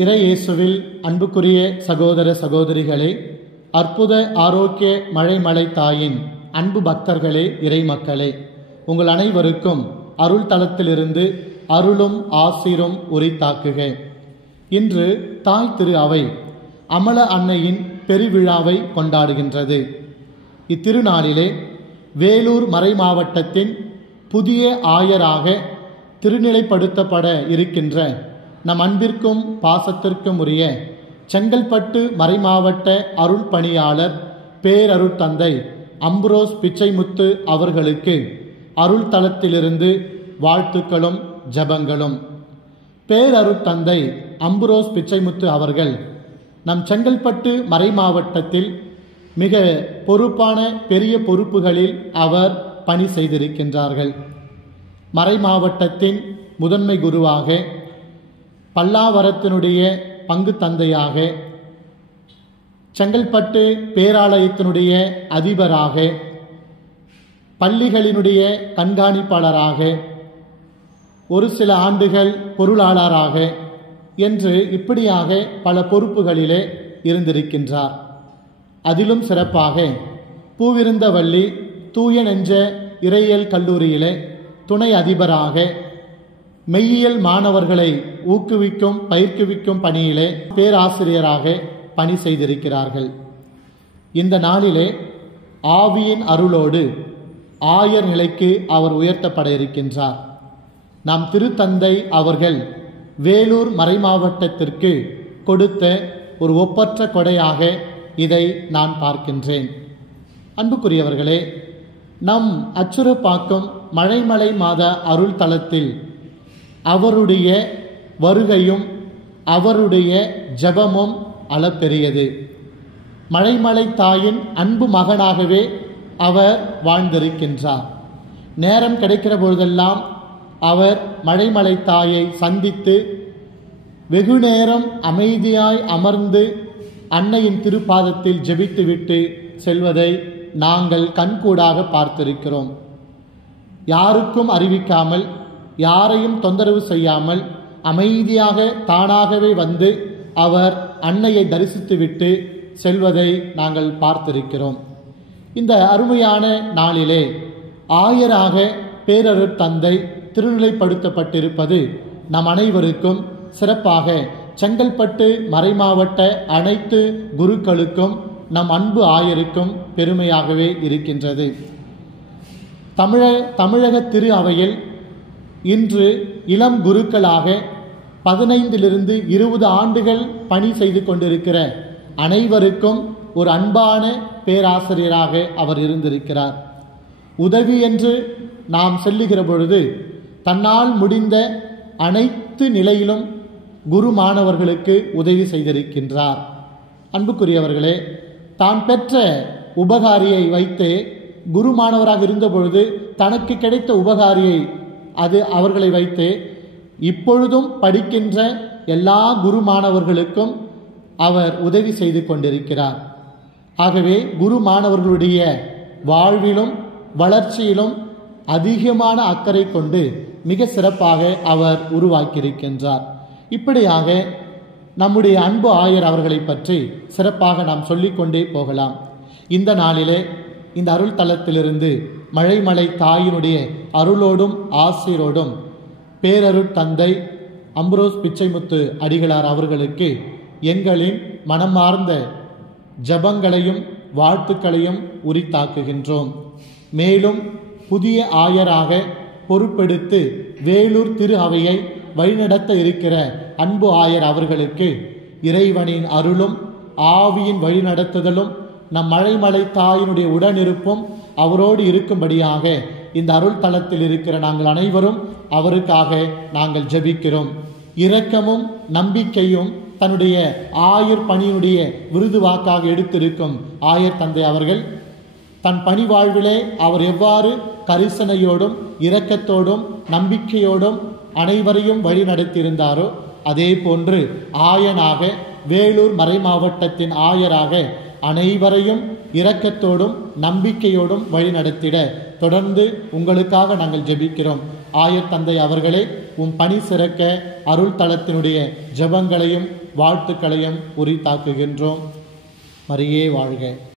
இறை இயேசுவில் அன்புக்குரிய சகோதர சகோதரிகளே, அற்புத ஆரோக்கிய மழை தாயின் அன்பு பக்தர்களே, இறை மக்களே, உங்கள் அனைவருக்கும் அருள் தளத்திலிருந்து அருளும் ஆசீரும் உரித்தாக்குக. இன்று தாய் திரு அவை அமல அன்னையின் பெருவிழாவை கொண்டாடுகின்றது. இத்திருநாளிலே வேலூர் மறை மாவட்டத்தின் புதிய ஆயராக திருநிலைப்படுத்தப்பட இருக்கின்ற நம் அன்பிற்கும் பாசத்திற்கும் உரிய செங்கல்பட்டு மறைமாவட்ட அருள் பணியாளர் பேரருட்தந்தை அம்புரோஸ் பிச்சைமுத்து அவர்களுக்கு அருள் தளத்திலிருந்து வாழ்த்துக்களும் ஜபங்களும். பேரருட்தந்தை அம்புரோஸ் பிச்சைமுத்து அவர்கள் நம் செங்கல்பட்டு மறை மாவட்டத்தில் மிக பொறுப்பான பெரிய பொறுப்புகளில் அவர் பணி செய்திருக்கின்றார்கள். மறை மாவட்டத்தின் முதன்மை குருவாக, பல்லாவரத்தினுடைய பங்கு தந்தையாக, செங்கல்பட்டு பேராலயத்தினுடைய அதிபராக, பள்ளிகளினுடைய கண்காணிப்பாளராக, ஒரு சில ஆண்டுகள் பொருளாளராக என்று இப்படியாக பல பொறுப்புகளிலே இருந்திருக்கின்றார். அதிலும் சிறப்பாக பூவிருந்தவள்ளி தூய நெஞ்ச இறையியல் கல்லூரியிலே துணை அதிபராக, மெய்யியல் மாணவர்களை ஊக்குவிக்கும் பயிர்க்குவிக்கும் பணியிலே பேராசிரியராக பணி செய்திருக்கிறார்கள். இந்த நாளிலே ஆவியின் அருளோடு ஆயர் நிலைக்கு அவர் உயர்த்தப்பட இருக்கின்றார். நம் திருத்தந்தை அவர்கள் வேலூர் மறை மாவட்டத்திற்கு கொடுத்த ஒரு ஒப்பற்ற கொடையாக இதை நான் பார்க்கின்றேன். அன்புக்குரியவர்களே, நம் அச்சுறுப்பாக்கும் மழை மாத அருள் தளத்தில் அவருடைய வருகையும் அவருடைய ஜபமும் அளப்பெரியது. மழை தாயின் அன்பு மகனாகவே அவர் வாழ்ந்திருக்கின்றார். நேரம் கிடைக்கிற பொழுதெல்லாம் அவர் மழை தாயை சந்தித்து வெகு நேரம் அமைதியாய் அமர்ந்து அன்னையின் திருப்பாதத்தில் ஜெபித்துவிட்டு செல்வதை நாங்கள் கண்கூடாக பார்த்திருக்கிறோம். யாருக்கும் அறிவிக்காமல், யாரையும் தொந்தரவு செய்யாமல் அமைதியாக தானாகவே வந்து அவர் அன்னையை தரிசித்துவிட்டு செல்வதை நாங்கள் பார்த்திருக்கிறோம். இந்த அருமையான நாளிலே ஆயராக பேரருட்தந்தை திருநிலைப்படுத்தப்பட்டிருப்பது நம் அனைவருக்கும், சிறப்பாக செங்கல்பட்டு மறைமாவட்ட அனைத்து குருக்களுக்கும், நம் அன்பு ஆயருக்கும் பெருமையாகவே இருக்கின்றது. தமிழக திரு அவையில் இன்று இளம் குருக்களாக 15 - 20 ஆண்டுகள் பணி செய்து கொண்டிருக்கிற அனைவருக்கும் ஒரு அன்பான பேராசிரியராக அவர் இருந்திருக்கிறார். உதவி என்று நாம் சொல்லுகிற பொழுது தன்னால் முடிந்த அனைத்து நிலையிலும் குரு மாணவர்களுக்கு உதவி செய்திருக்கின்றார். அன்புக்குரியவர்களே, தான் பெற்ற உபகாரியை வைத்து குரு மாணவராக இருந்த பொழுது தனக்கு கிடைத்த உபகாரியை அவர்களை வைத்து இப்பொழுதும் படிக்கின்ற எல்லா குரு மாணவர்களுக்கும் அவர் உதவி செய்து கொண்டிருக்கிறார். ஆகவே குரு மாணவர்களுடைய வாழ்விலும் வளர்ச்சியிலும் அதிகமான அக்கறை கொண்டு மிக சிறப்பாக அவர் உருவாக்கியிருக்கின்றார். இப்படியாக நம்முடைய அன்பு ஆயர் அவர்களை பற்றி சிறப்பாக நாம் சொல்லிக்கொண்டே போகலாம். இந்த நாளிலே இந்த அருள் தளத்திலிருந்து மழை தாயினுடைய அருளோடும் ஆசீரோடும் பேரருட்தந்தை அம்புரோஸ் பிச்சைமுத்து அடிகளார் அவர்களுக்கு எங்களின் மனமார்ந்த ஜபங்களையும் வாழ்த்துக்களையும் உரித்தாக்குகின்றோம். மேலும் புதிய ஆயராக பொறுப்பெடுத்து வேலூர் திரு அவையை வழிநடத்த இருக்கிற அன்பு ஆயர் அவர்களுக்கு இறைவனின் அருளும் ஆவியின் வழிநடத்துதலும் நம் மழை தாயினுடைய உடனிருப்பும் அவரோடு இருக்கும்படியாக இந்த அருள் தளத்தில் இருக்கிற நாங்கள் அனைவரும் அவருக்காக நாங்கள் ஜெபிக்கிறோம். இரக்கமும் நம்பிக்கையும் தன்னுடைய ஆயர் பணியினுடைய விருது வாக்காக எடுத்திருக்கும் ஆயர் தந்தை அவர்கள் தன் பணி வாழ்விலே அவர் எவ்வாறு கரிசனையோடும் இரக்கத்தோடும் நம்பிக்கையோடும் அனைவரையும் வழி நடத்தியிருந்தாரோ அதே போன்று ஆயனாக வேலூர் மறை மாவட்டத்தின் ஆயராக அனைவரையும் இரக்கத்தோடும் நம்பிக்கையோடும் வழி நடத்திட தொடர்ந்து உங்களுக்காக நாங்கள் ஜெபிக்கிறோம். ஆயர் தந்தை அவர்களே, உம் பணி சிறக்க அருள் தளத்தினுடைய ஜெபங்களையும் வாழ்த்துக்களையும் உரித்தாக்குகின்றோம். மரியே வாழ்க.